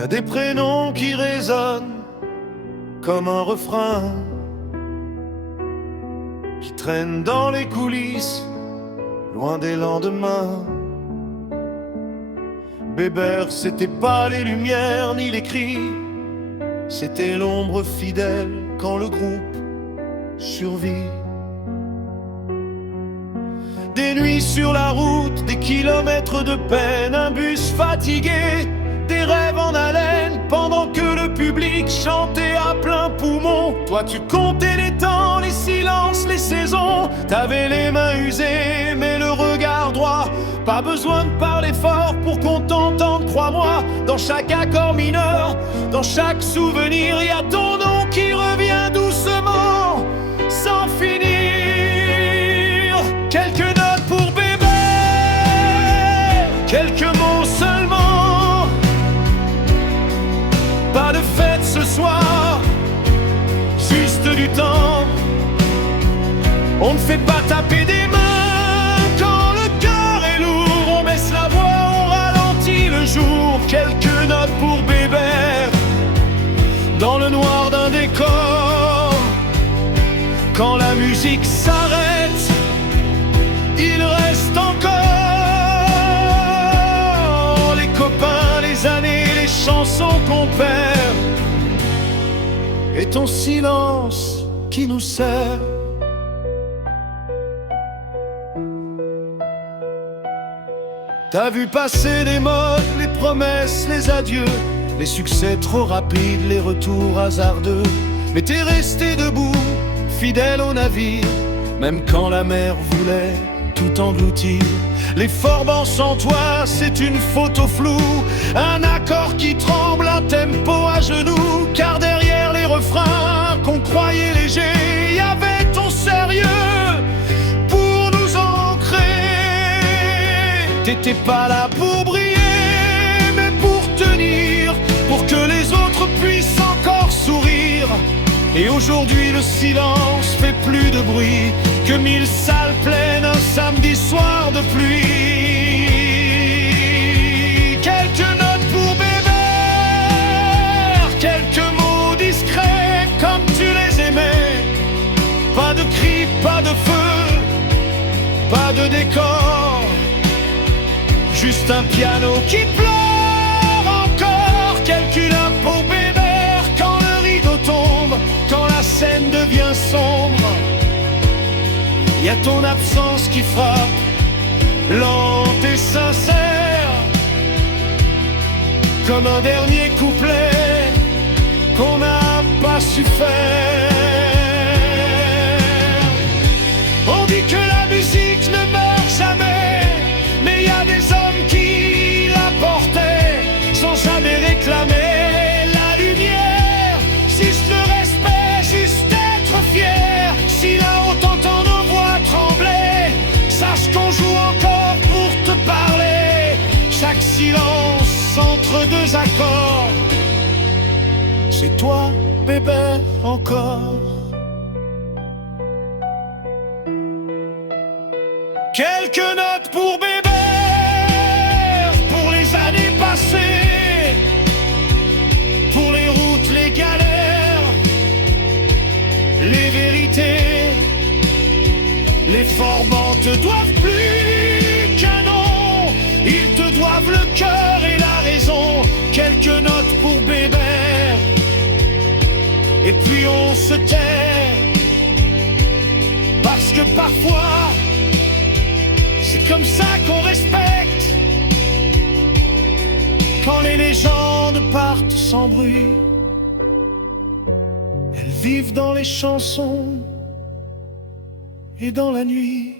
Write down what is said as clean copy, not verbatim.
a des prénoms qui résonnent comme un refrain, qui traînent dans les coulisses, loin des lendemains. Bébert, c'était pas les lumières ni les cris, c'était l'ombre fidèle quand le groupe survit. Des nuits sur la route, des kilomètres de peine, un bus fatigué, des rêves en haleine, pendant que le public chantait à plein poumon. Toi tu comptais les temps, les silences, les saisons, t'avais les mains usées mais le regard droit. Pas besoin de parler fort pour qu'on t'entende, crois-moi. Dans chaque accord mineur, dans chaque souvenir, y a ton nom qui revient doucement, sans finir. Quelques notes pour bébé, quelques mots seulement. Pas de fête ce soir, juste du temps. On ne fait pas taper des mains quand le cœur est lourd. On baisse la voix, on ralentit le jour. Quelques notes pour Bébert, dans le noir d'un décor. Quand la musique s'arrête, il reste encore les copains, les années, les chansons qu'on perd, et ton silence qui nous sert. T'as vu passer les modes, les promesses, les adieux, les succès trop rapides, les retours hasardeux. Mais t'es resté debout, fidèle au navire, même quand la mer voulait tout engloutir. Les forbans sans toi, c'est une photo floue, un accord qui tremble, un tempo à genoux. Car derrière les refrains qu'on croyait légers, y avait ton sérieux pour nous ancrer. T'étais pas là pour briller, mais pour tenir, pour que les autres puissent encore sourire. Et aujourd'hui le silence fait plus de bruit que 1000 salles pleines un samedi soir de pluie. Quelques notes pour Bébert, quelques mots discrets comme tu les aimais. Pas de cris, pas de feu, pas de décor, juste un piano qui pleure encore. Quelques notes pour Bébert quand le rideau tombe, quand la scène devient sombre. Y a ton absence qui frappe, lente et sincère, comme un dernier couplet qu'on n'a pas su faire. On dit que la musique ne meurt jamais, mais y a des hommes qui la portaient sans jamais réclamer la lumière. Juste le respect, juste être fier. Si là-haut t'entends nos voix trembler, sache qu'on joue encore pour te parler. Chaque silence entre deux accords, c'est toi, bébé, encore. Quelques notes pour bébé, pour les années passées, pour les routes, les galères, les vérités. Les forbans te doivent plus qu'un nom, ils te doivent le cœur et la raison. Quelques notes pour Bébert, et puis on se tait, parce que parfois c'est comme ça qu'on respecte. Quand les légendes partent sans bruit, elles vivent dans les chansons et dans la nuit.